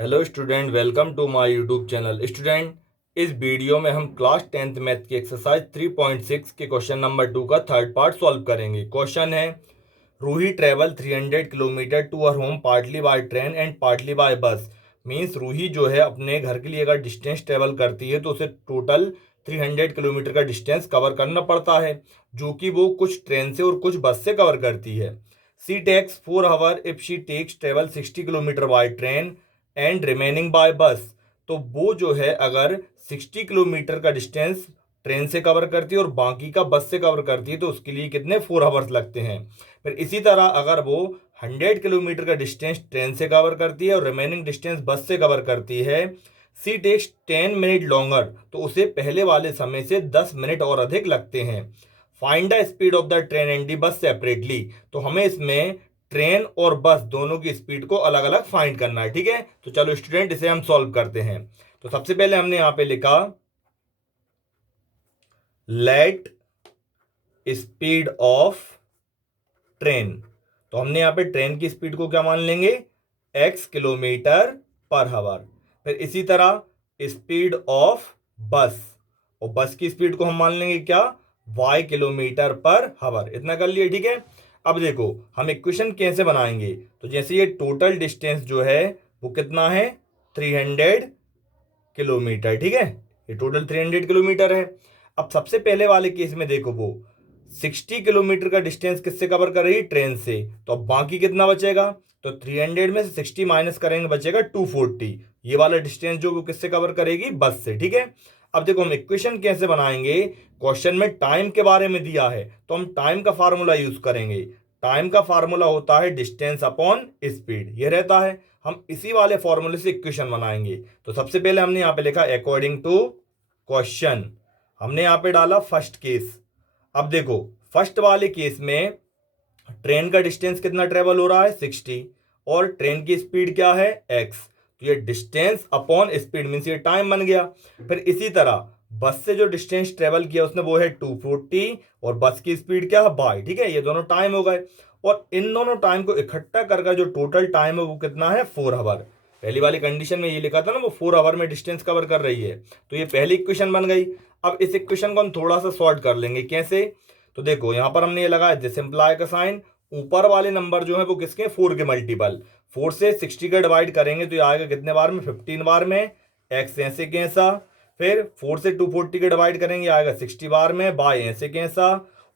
Hello student, welcome to my YouTube channel. Student, इस video में हम क्लास 10th मैथ की एक्सरसाइज 3.6 के क्वेश्चन नंबर 2 का थर्ड पार्ट सॉल्व करेंगे। क्वेश्चन है, Ruhi travel 300 kilometre to her home partly by train and partly by bus. Means Ruhi जो है अपने घर के लिए अगर डिस्टेंस ट्रेवल करती है तो उसे टोटल 300 किलोमीटर का डिस्टेंस कवर करना पड़ता है, जो कि वो कुछ ट्रेन से और कुछ बस से कवर करती है। She takes 4 hour if she takes travel 60 kilometre by train and remaining by bus. तो वो जो है अगर 60 किलोमीटर का डिस्टेंस ट्रेन से कवर करती है और बाकी का बस से कवर करती है तो उसके लिए कितने 4 आवर्स लगते हैं। फिर इसी तरह अगर वो 100 किलोमीटर का डिस्टेंस ट्रेन से कवर करती है और रिमेनिंग डिस्टेंस बस से कवर करती है, सी टेक्स 10 मिनट लॉन्गर, तो उसे पहले वाले समय से 10 मिनट और अधिक लगते हैं। Find the speed of the train and the bus separately. तो हमें इसमें ट्रेन और बस दोनों की स्पीड को अलग अलग फाइंड करना है। ठीक है, तो चलो स्टूडेंट इसे हम सॉल्व करते हैं। तो सबसे पहले हमने यहां पे लिखा लेट स्पीड ऑफ ट्रेन। तो हमने यहां पे ट्रेन की स्पीड को क्या मान लेंगे, x किलोमीटर पर आवर। फिर इसी तरह स्पीड ऑफ बस, और बस की स्पीड को हम मान लेंगे क्या, y किलोमीटर पर आवर। इतना कर लिए, ठीक है। अब देखो हम इक्वेशन कैसे बनाएंगे। तो जैसे ये टोटल डिस्टेंस जो है वो कितना है, 300 किलोमीटर, ठीक है। ये टोटल 300 किलोमीटर है। अब सबसे पहले वाले केस में देखो वो 60 किलोमीटर का डिस्टेंस किससे कवर कर रही है, ट्रेन से। तो अब बाकी कितना बचेगा, तो 300 में से 60 माइनस करेंगे, बचेगा 240। ये वाला डिस्टेंस जो वो किससे कवर करेगी, बस से, ठीक है। अब देखो हम इक्वेशन कैसे बनाएंगे। क्वेश्चन में टाइम के बारे में दिया है तो हम टाइम का फार्मूला यूज करेंगे। टाइम का फार्मूला होता है डिस्टेंस अपॉन स्पीड, ये रहता है। हम इसी वाले फॉर्मूले से इक्वेशन बनाएंगे। तो सबसे पहले हमने यहाँ पे लिखा अकॉर्डिंग टू क्वेश्चन, हमने यहाँ पे डाला फर्स्ट केस। अब देखो फर्स्ट वाले केस में ट्रेन का डिस्टेंस कितना ट्रेवल हो रहा है, 60, और ट्रेन की स्पीड क्या है, x। तो ये डिस्टेंस अपॉन स्पीड मीन्स ये टाइम बन गया। फिर इसी तरह बस से जो डिस्टेंस ट्रेवल किया उसने वो है 240, और बस की स्पीड क्या है, बाय, ठीक है। ये दोनों टाइम हो गए, और इन दोनों टाइम को इकट्ठा करके जो टोटल टाइम है वो कितना है, 4 आवर। पहली वाली कंडीशन में ये लिखा था ना वो 4 आवर में डिस्टेंस कवर कर रही है, तो ये पहली इक्वेशन बन गई। अब इस इक्वेशन को हम थोड़ा सा सॉर्ट कर लेंगे, कैसे। तो देखो यहां पर हमने ये लगाया दिस इंप्लाई का साइन। ऊपर वाले नंबर जो है वो किसके, 4 के मल्टीपल। 4 से 60 का डिवाइड करेंगे तो ये आएगा कितने बार में, 15 बार में। एक्स ऐसे कैसा, फिर 4 से 240 का डिवाइड करेंगे आएगा 60 बार में, बाय ऐसे कैसा,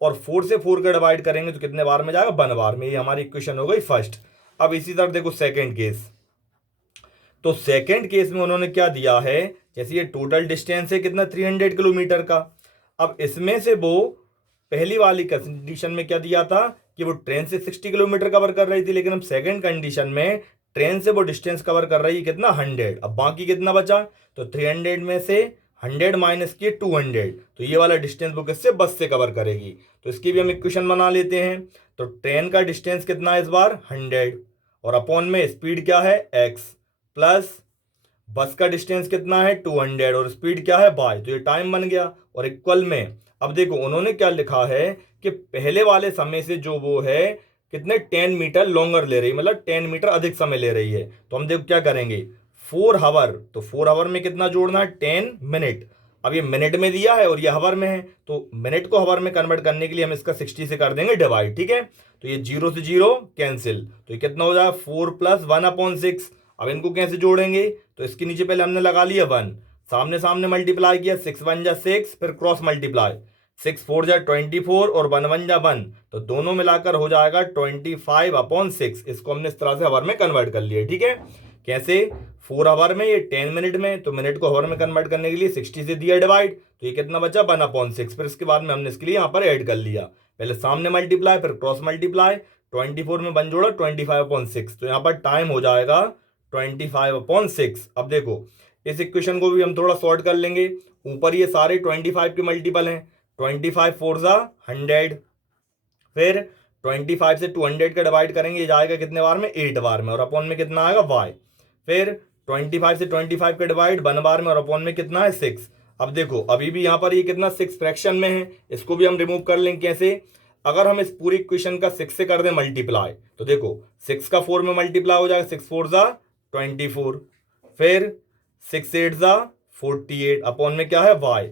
और 4 से 4 का डिवाइड करेंगे तो कितने बार में जाएगा, 1 बार में। ये हमारी इक्वेशन हो गई फर्स्ट। अब इसी तरह देखो सेकेंड केस। तो सेकेंड केस में उन्होंने क्या दिया है, जैसे ये टोटल डिस्टेंस है कितना, 300 किलोमीटर का। अब इसमें से वो पहली वाली कंडीशन में क्या दिया था कि वो ट्रेन से 60 किलोमीटर कवर कर रही थी, लेकिन हम सेकंड कंडीशन में ट्रेन से वो डिस्टेंस कवर कर रही है कितना, 100। अब बाकी कितना बचा, तो 300 में से 100 माइनस किए 200, तो ये वाला डिस्टेंस वो किससे, बस से कवर करेगी। तो इसकी भी हम इक्वेशन बना लेते हैं। तो ट्रेन का डिस्टेंस कितना है इस बार, 100, और अपॉन में स्पीड क्या है, x, प्लस बस का डिस्टेंस कितना है, 200, और स्पीड क्या है, बाय। तो ये टाइम बन गया, और इक्वल में अब देखो उन्होंने क्या लिखा है कि पहले वाले समय से जो वो है कितने 10 मीटर लॉन्गर ले रही, मतलब 10 मीटर अधिक समय ले रही है। तो हम देखो क्या करेंगे, 4 आवर, तो 4 आवर में कितना जोड़ना है, 10 मिनट। अब ये मिनट में दिया है और ये हवर में है, तो मिनट को हवर में कन्वर्ट करने के लिए हम इसका 60 से कर देंगे डिवाइड, ठीक है। तो ये 0 से 0 कैंसिल, तो ये कितना हो जाएगा, 4 प्लस 1/6। अब इनको कैसे जोड़ेंगे, तो इसके नीचे पहले हमने लगा लिया 1, सामने सामने मल्टीप्लाई किया, 6 1 जा 6, फिर क्रॉस मल्टीप्लाई, 6 4 जा 24 और 1 1 जा 1, तो दोनों मिलाकर हो जाएगा 25/6। इसको हमने इस तरह से हवर में कन्वर्ट कर लिया, ठीक है। कैसे, 4 आवर में, ये 10 मिनट में, तो मिनट को हवर में कन्वर्ट करने के लिए 60 से दिया डिवाइड, तो ये कितना बचा, 1/6। फिर इसके बाद में हमने इसके लिए यहाँ पर ऐड कर लिया, पहले सामने मल्टीप्लाई फिर क्रॉस मल्टीप्लाई, 24 में 1 जोड़ा 25/6, तो यहाँ पर टाइम हो जाएगा 25/6। अब देखो इस इक्वेशन को भी हम थोड़ा सॉर्ट कर लेंगे। ऊपर ये सारे 25 के मल्टीपल हैं, 25 4 जा 100, फिर 25 से 200 का डिवाइड करेंगे, ये जाएगा कितने बार में, 8 बार में, और अपॉन में कितना आएगा, y। फिर 25 से 25 का डिवाइड 1 बार में, और अपॉन में कितना है, 6। अब देखो अभी भी यहाँ पर ये कितना, 6 फ्रैक्शन में है, इसको भी हम रिमूव कर लेंगे। कैसे, अगर हम इस पूरी इक्वेशन का 6 से कर दें मल्टीप्लाई, तो देखो 6 का 4 में मल्टीप्लाई हो जाएगा, 6 4 जा 24, फिर 6 8 जा 48 अपॉन में क्या है y।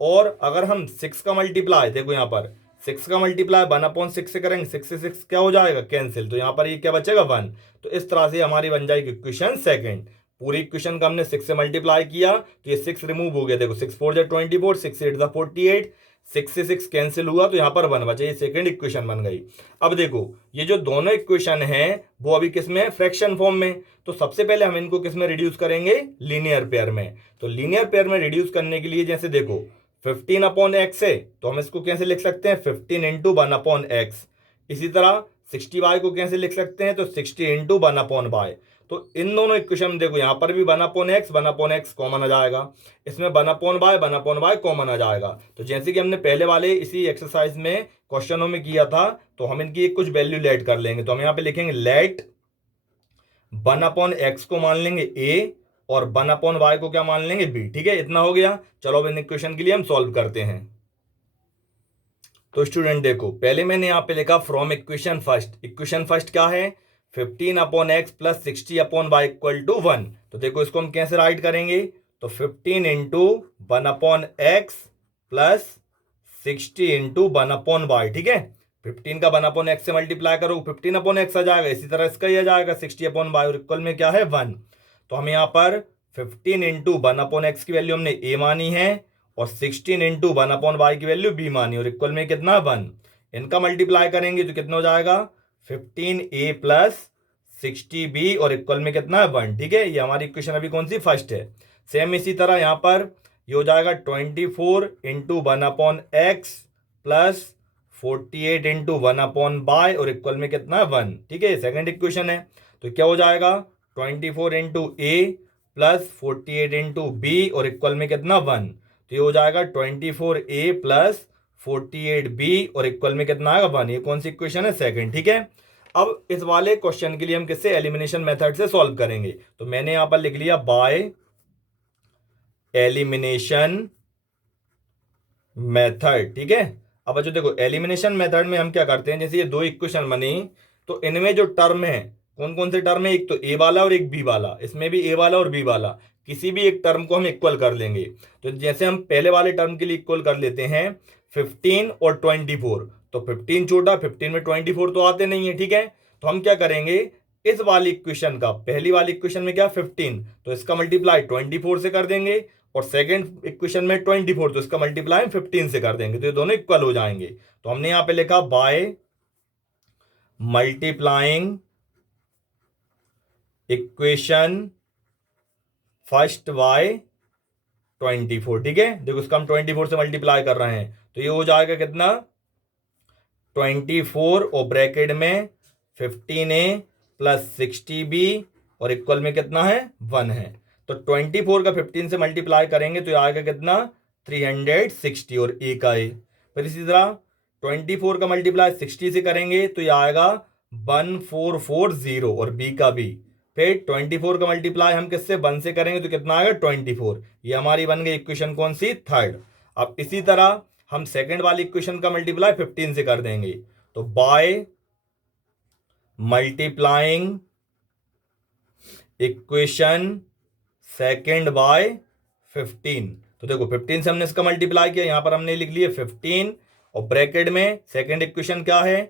और अगर हम 6 का मल्टीप्लाई, देखो यहाँ पर 6 का मल्टीप्लाई 1/6 से करेंगे, 6 से 6 क्या हो जाएगा, कैंसिल, तो यहाँ पर ये क्या बचेगा 1। तो इस तरह से हमारी बन जाएगी इक्वेशन सेकंड। पूरी इक्वेशन का हमने 6 से मल्टीप्लाई किया तो ये 6 रिमूव हो गया, देखो 6 4 जा 24, 6 8 जा 48, 6 से 6 कैंसिल हुआ तो यहाँ पर 1 बचा, ये सेकंड इक्वेशन बन गई। अब देखो ये जो दोनों इक्वेशन है वो अभी किस में है, फ्रैक्शन फॉर्म में। तो सबसे पहले हम इनको किस में रिड्यूस करेंगे, लीनियर पेयर में। तो लीनियर पेयर में रिड्यूस करने के लिए जैसे देखो 15/x है तो हम इसको कैसे लिख सकते हैं, 15 इंटू 1/x। इसी तरह 60y को कैसे लिख सकते हैं, तो 60 इंटू 1/y। तो इन दोनों इक्वेशन में देखो यहाँ पर भी 1/x कॉमन आ जाएगा, इसमें 1/y कॉमन आ जाएगा। तो जैसे कि हमने पहले वाले इसी एक्सरसाइज में क्वेश्चनों में किया था, तो हम इनकी कुछ वैल्यू लेट कर लेंगे। तो हम यहाँ पे लिखेंगे लेट 1/x को मान लेंगे a और 1/y को क्या मान लेंगे b। ठीक है, इतना हो गया। चलो अब इन इक्वेशन के लिए हम सॉल्व करते हैं। तो स्टूडेंट देखो पहले मैंने यहाँ पे लिखा from equation first. Equation first क्या है, 15/x plus 60/y equal to 1। तो देखो इसको हम कैसे राइट करेंगे, तो 15 into 1/x plus 60 into 1/y। ठीक है, 15 का 1/x से मल्टीप्लाई करो 15/x आ जाएगा, इसी तरह इसका ही आ जाएगा 60/y और इक्वल में क्या है 1। तो हम यहाँ पर 15 इंटू 1/x की वैल्यू हमने a मानी है और 16 इंटू 1/y की वैल्यू b मानी और इक्वल में कितना 1। इनका मल्टीप्लाई करेंगे तो कितना हो जाएगा 15a प्लस 60b और इक्वल में कितना है 1। ठीक है, ये हमारी इक्वेशन अभी कौन सी, फर्स्ट है। सेम इसी तरह यहाँ पर ये हो जाएगा 24 into 1/x plus 48 into 1/y और इक्वल में कितना है 1। ठीक है, सेकेंड इक्वेशन है। तो क्या हो जाएगा 24 into a plus 48 into b और इक्वल में कितना 1। तो ये हो जाएगा 24a प्लस 48b और इक्वल में कितना आएगा 1। ये कौन सी इक्वेशन है, सेकंड। ठीक है, अब इस वाले क्वेश्चन के लिए हम किससे, एलिमिनेशन मेथड से सॉल्व करेंगे। तो मैंने यहां पर लिख लिया बाय एलिमिनेशन मेथड। ठीक है, अब जो देखो एलिमिनेशन मेथड में हम क्या करते हैं, जैसे ये दो इक्वेशन बनी तो इनमें जो टर्म है, कौन कौन से टर्म है, एक तो ए वाला और एक बी वाला, इसमें भी ए वाला और बी वाला, किसी भी एक टर्म को हम इक्वल कर लेंगे। तो जैसे हम पहले वाले टर्म के लिए इक्वल कर लेते हैं 15 और 24। तो 15 छोटा, 15 में 24 तो आते नहीं है। ठीक है, तो हम क्या करेंगे, इस वाली इक्वेशन का, पहली वाली इक्वेशन में क्या 15, तो इसका मल्टीप्लाई 24 से कर देंगे और सेकंड इक्वेशन में 24, तो इसका मल्टीप्लाई 15 से कर देंगे, तो ये दोनों इक्वल हो जाएंगे। तो हमने यहां पे लिखा by multiplying equation first by 24। ठीक है, देखो इसका हम 24 से मल्टीप्लाई कर रहे हैं तो ये हो जाएगा कितना 24 और ब्रैकेट में 15a प्लस 60b और इक्वल में कितना है 1 है। तो 24 का 15 से मल्टीप्लाई करेंगे तो ये आएगा कितना 360 और a का a। फिर इसी तरह 24 का मल्टीप्लाई 60 से करेंगे तो ये आएगा 1440 और b का b। फिर 24 का मल्टीप्लाई हम किससे 1 से करेंगे तो कितना आएगा 24। ये हमारी बन गई इक्वेशन कौन सी, थर्ड। अब इसी तरह हम सेकंड वाली इक्वेशन का मल्टीप्लाई 15 से कर देंगे। तो by multiplying equation second by 15। तो देखो 15 से हमने इसका मल्टीप्लाई किया, यहां पर हमने लिख लिया 15 और ब्रैकेट में सेकंड इक्वेशन क्या है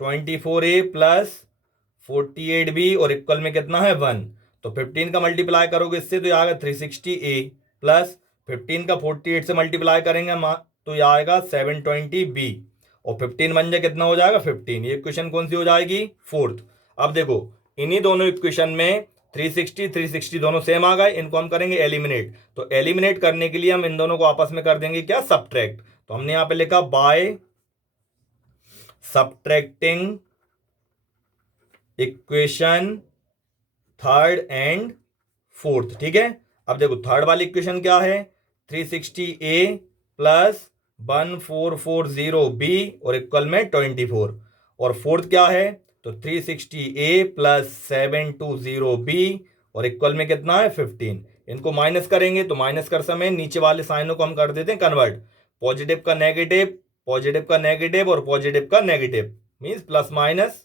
24a प्लस 48b और इक्वल में कितना है 1। तो 15 का मल्टीप्लाई करोगे इससे तो ये आएगा 360a प्लस 15 का 48 से मल्टीप्लाई करेंगे तो ये आएगा 720b और 15 बन जाए कितना हो जाएगा 15। ये इक्वेशन कौन सी हो जाएगी, फोर्थ। अब देखो इन्हीं दोनों इक्वेशन में 360 दोनों सेम आ गए, इनको हम करेंगे एलिमिनेट। तो एलिमिनेट करने के लिए हम इन दोनों को आपस में कर देंगे क्या, सबट्रैक्ट। तो हमने यहां पे लिखा by subtracting equation third and fourth. ठीक है, अब देखो थर्ड वाली इक्वेशन क्या है 360a प्लस 1440b और इक्वल में 24 और फोर्थ क्या है तो 360a प्लस 720b और इक्वल में कितना है 15। इनको माइनस करेंगे तो माइनस कर समय नीचे वाले साइनों को हम कर देते हैं कन्वर्ट, पॉजिटिव का नेगेटिव, पॉजिटिव का नेगेटिव और पॉजिटिव का नेगेटिव मींस प्लस माइनस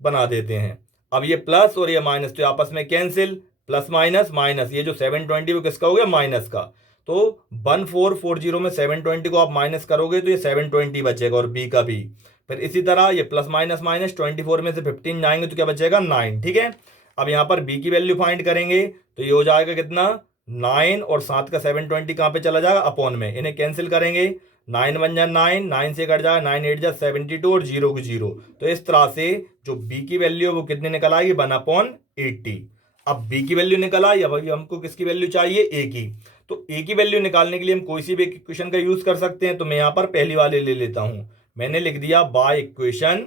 बना देते हैं। अब ये प्लस और ये माइनस तो आपस में कैंसिल, प्लस माइनस माइनस, ये जो 720 वो किसका हो गया, माइनस का। तो 1440 में 720 को आप माइनस करोगे तो ये 720 बचेगा और बी का भी। फिर इसी तरह ये प्लस माइनस माइनस 24 में से 15 जाएंगे तो क्या बचेगा, 9। ठीक है, अब यहाँ पर बी की वैल्यू फाइंड करेंगे तो ये हो जाएगा कितना, 9 और 7 का 720 कहाँ पे चला जाएगा, अपॉन में, इन्हें कैंसिल करेंगे। 9 बन जाए 9, 9 से कट जाएगा 9 8 जा 72 और 0 को 0। तो इस तरह से जो बी की वैल्यू है वो कितनी निकल आएगी, 1/80। अब बी की वैल्यू निकल आई, अब अभी हमको किसकी वैल्यू चाहिए, ए की। तो ए की वैल्यू निकालने के लिए हम कोई सी भी इक्वेशन का यूज कर सकते हैं। तो मैं यहाँ पर पहली वाले ले लेता हूं, मैंने लिख दिया बाय इक्वेशन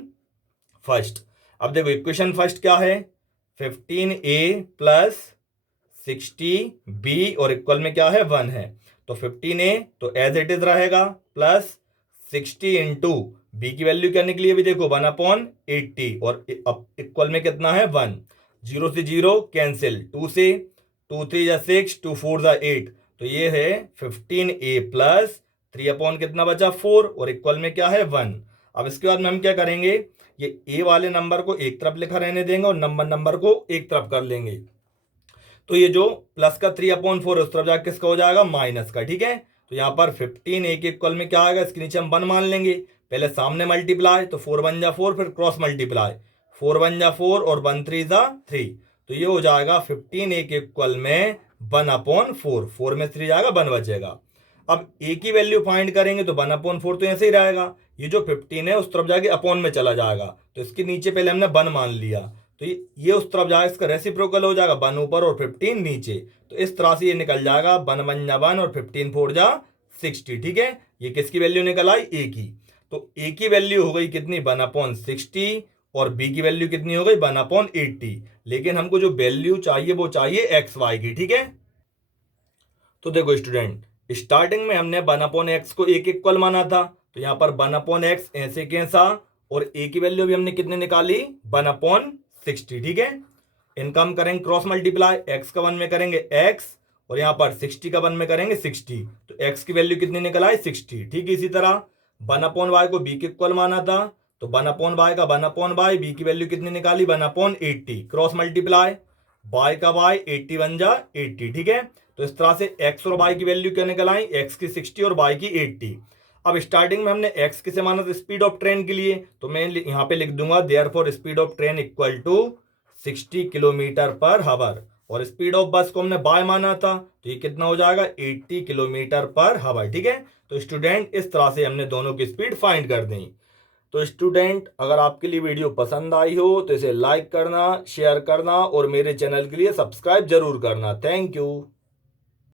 फर्स्ट। अब देखो इक्वेशन फर्स्ट क्या है, 15a प्लस 60b और इक्वल में क्या है, 1 है। तो 15a तो एज इट इज रहेगा, प्लस 60 इंटू बी की वैल्यू क्या निकली अभी देखो, 1/80 और अब इक्वल में कितना है, 1। 0 से 0 कैंसिल, 2 से 2 3 जा 6, 2 4 जा 8। तो ये है 15a प्लस 3 अपॉन कितना बचा, 4 और इक्वल में क्या है, 1। अब इसके बाद में हम क्या करेंगे, ये ए वाले नंबर को एक तरफ लिखा रहने देंगे और नंबर को एक तरफ कर लेंगे। तो ये जो प्लस का 3/4 उस तरफ जाकर किसका हो जाएगा, माइनस का। ठीक है, तो यहाँ पर 15a के इक्वल में क्या आएगा, इसके नीचे हम 1 मान लेंगे। पहले सामने मल्टीप्लाई, तो 4 1 जा 4, फिर क्रॉस मल्टीप्लाई, 4 1 जा 4 और 1 3 जा 3। तो ये हो जाएगा 15a के इक्वल में 1/4, 4 में 3 जाएगा 1 बचेगा। अब ए की वैल्यू फाइंड करेंगे तो 1/4 तो ऐसे ही रहेगा, ये जो 15 है उस तरफ जाके अपॉन में चला जाएगा, तो इसके नीचे पहले हमने 1 मान लिया, तो ये उस तरफ जाएगा, इसका रेसिप्रोकल हो जाएगा, 1 ऊपर और 15 नीचे। तो इस तरह से ये निकल जाएगा 1 1 जा 1 और 15 4 जा 60। ठीक है, ये किसकी वैल्यू निकल आई, ए की। तो ए की वैल्यू हो गई कितनी, 1/60 और बी की वैल्यू कितनी हो गई, 1/80। लेकिन हमको जो वैल्यू चाहिए वो चाहिए एक्स वाई की। ठीक है, तो देखो स्टूडेंट, स्टार्टिंग में हमने 1/x को एक इक्वल माना था, तो यहाँ पर 1/x ऐसे कैसा, और ए की वैल्यू भी हमने कितने निकाली, 1/60। ठीक है, इनका हम करेंगे क्रॉस मल्टीप्लाई, x का 1 में करेंगे x और यहाँ पर 60 का 1 में करेंगे 60, तो x की वैल्यू कितनी निकल आई, 60। ठीक है, इसी तरह 1/y को b के इक्वल माना था, तो 1/y का 1/y, b की वैल्यू कितनी निकाली, 1/80, क्रॉस मल्टीप्लाई, y का y 80 बन जा 80। ठीक है, तो इस तरह से x और y की वैल्यू क्या निकल आई, x की 60 और y की 80। अब स्टार्टिंग में हमने x किसे माना था, स्पीड ऑफ ट्रेन के लिए, तो मैं यहाँ पे लिख दूंगा therefore speed of train equal to 60 kilometre per hour, और स्पीड ऑफ बस को हमने बाय माना था, तो ये कितना हो जाएगा, 80 किलोमीटर पर हावर। ठीक है, तो स्टूडेंट इस तरह से हमने दोनों की स्पीड फाइंड कर दी। तो स्टूडेंट अगर आपके लिए वीडियो पसंद आई हो तो इसे लाइक करना, शेयर करना और मेरे चैनल के लिए सब्सक्राइब जरूर करना। Thank you.